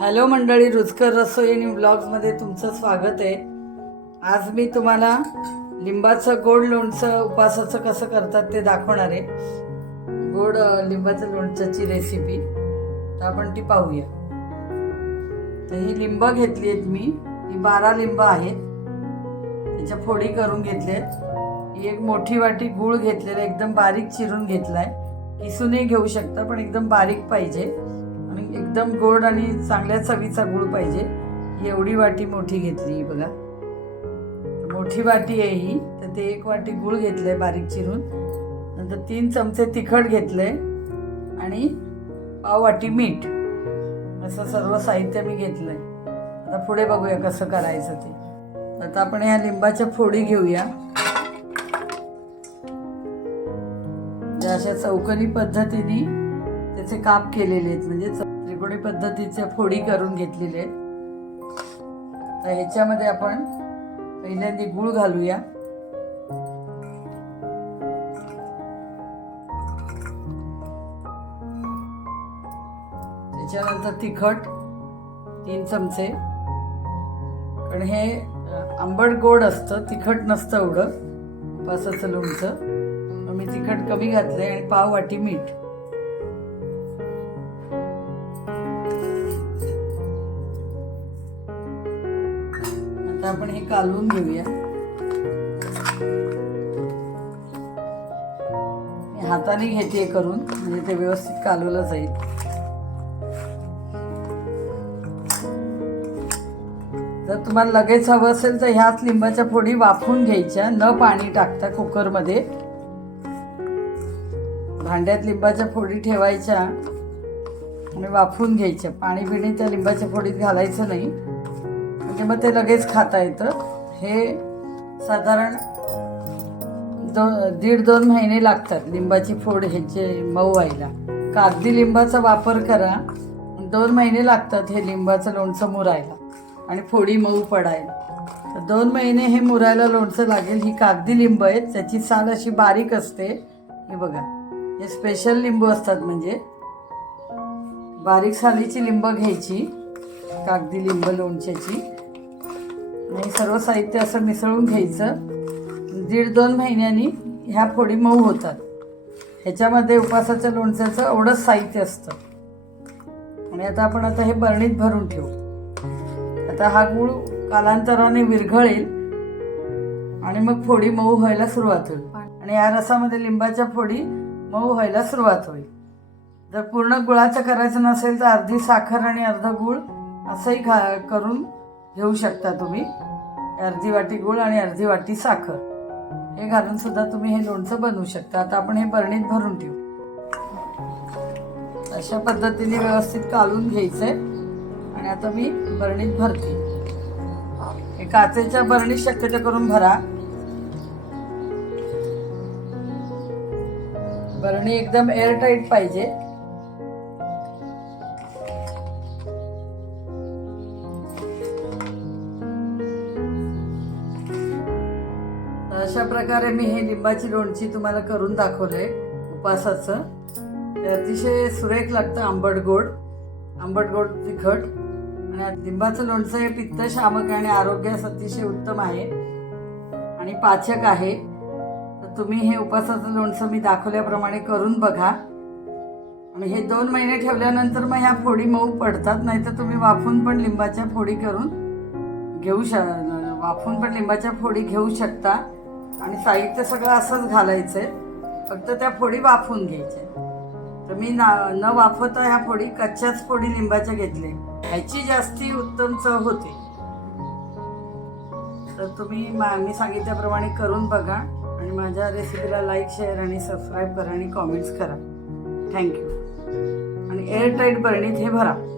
Hello मंडळी रुचकर रसोई आणि ब्लॉग्समध्ये तुमचं स्वागत आहे. आज मी तुम्हाला लिंबाचं गोड लोणचं उपासाचं कसं करतात ते दाखवणार आहे. गोड लिंबाचं लोणच्याची रेसिपी तर आपण ती पाहूया. तर ही लिंब घेतली आहेत मी. ही बारा लिंब आहेत. त्याच्या फोडी करून घेतल्यात ही एक मोठी वाटी गूळ घेतलेला एकदम बारीक चिरून घेतलाय. किसूनही घेऊ शकता पण एकदम बारीक पाहिजे. एकदम गोड आणि चांगल्या चवीचा गूळ पाहिजे. ही एवढी वाटी मोठी घेतली ही बघा. मोठी वाटी आहे ही. तर ते एक वाटी गूळ घेतलंय बारीक चिरून. नंतर तीन चमचे तिखट घेतलंय. आणि पाव वाटी मीठ. असं सर्व साहित्य मी घेतलंय. आता पुढे बघूया कसं करायचं ते. आता आपण ह्या लिंबाच्या फोडी घेऊया. अशा चौकनी पद्धतीने त्याचे काप केलेले आहेत. म्हणजे च- त्रिकोणी पद्धतीच्या फोडी करून घेतलेले आहेत. तर ह्याच्यामध्ये आपण पहिल्यांदा गूळ घालूया. त्याच्यानंतर तिखट तीन चमचे. कारण हे आंबट गोड असतं तिखट नसतं एवढं. उपासाचं लोणचं. मी तिखट कमी घातलंय आणि पाव वाटी मीठ. आता आपण हे कालवून घेऊया. मी हाताने घेते करून म्हणजे ते व्यवस्थित कालवलं जाईल. जर तुम्हाला लगेच हवं असेल तर ह्याच लिंबाच्या फोडी वाफून घ्यायच्या न पाणी टाकता कुकरमध्ये. भांड्यात लिंबाच्या फोडी ठेवायच्या आणि वाफवून घ्यायच्या. पाणी बिणी त्या लिंबाच्या फोडीत घालायचं नाही. म्हणजे मग ते लगेच खाता येतं. हे साधारण दो दीड दोन महिने लागतात लिंबाची फोड ह्याचे मऊ व्हायला. कागदी लिंबाचा वापर करा. दोन महिने लागतात हे लिंबाचं लोणचं मुरायला आणि फोडी मऊ पडायला. तर दोन महिने हे मुरायला लोणचं लागेल. ही कागदी लिंब आहेत. त्याची साल अशी बारीक असते. हे बघा. हे स्पेशल लिंबू असतात म्हणजे. बारीक सालीची लिंब घ्यायची. कागदी लिंब लोणच्याची. आणि सर्व साहित्य असं मिसळून घ्यायचं. दीड दोन महिन्यांनी ह्या फोडी मऊ होतात. ह्याच्यामध्ये उपासाच्या लोणच्याचं एवढंच साहित्य असतं. आणि आता आपण आता हे बरणीत भरून ठेवू. आता हा गूळ कालांतराने विरघळेल आणि मग फोडी मऊ व्हायला सुरुवात होईल. आणि या रसामध्ये लिंबाच्या फोडी मऊ व्हायला सुरुवात होईल. जर पूर्ण गुळाचं करायचं नसेल तर अर्धी साखर आणि अर्ध गूळ असंही खा करून घेऊ शकता तुम्ही. अर्धी वाटी गूळ आणि अर्धी वाटी साखर. हे घालून सुद्धा तुम्ही हे लोणचं बनवू शकता. आता आपण हे बरणीत भरून ठेवू. अशा पद्धतीने व्यवस्थित कालून घ्यायचंय. आणि आता मी बरणीत भरते. हे काचेच्या बरणीत शक्यतो करून भरा. बरणी एकदम एअरटाईट पाहिजे. अशा प्रकारे मी हे लिंबाची लोणची तुम्हाला करून दाखवले उपासाचं. ते अतिशय सुरेख लागतं आंबट गोड आंबट गोड तिखट. आणि लिंबाचं लोणचं हे पित्तशामक आणि आरोग्यास अतिशय उत्तम आहे आणि पाचक आहे. तर तुम्ही हे उपासाचं लोणचं मी दाखवल्याप्रमाणे करून बघा. आणि हे दोन महिने ठेवल्यानंतर मग ह्या फोडी मऊ पडतात नाहीतर तुम्ही वाफून पण लिंबाच्या फोडी करून घेऊ श वाफून पण लिंबाच्या फोडी घेऊ शकता. आणि साहित्य सगळं असंच घालायचंय. फक्त त्या फोडी वाफून घ्यायच्या. तर मी ना न वाफवता ह्या फोडी कच्च्याच फोडी लिंबाच्या घेतले ह्याची जास्ती उत्तम चव होते. तर तुम्ही मा- मी सांगितल्याप्रमाणे करून बघा आणि माझ्या रेसिपीला लाईक शेअर आणि सबस्क्राईब करा आणि कॉमेंट्स करा. थँक्यू. आणि एअरटाईट बरणीत हे भरा.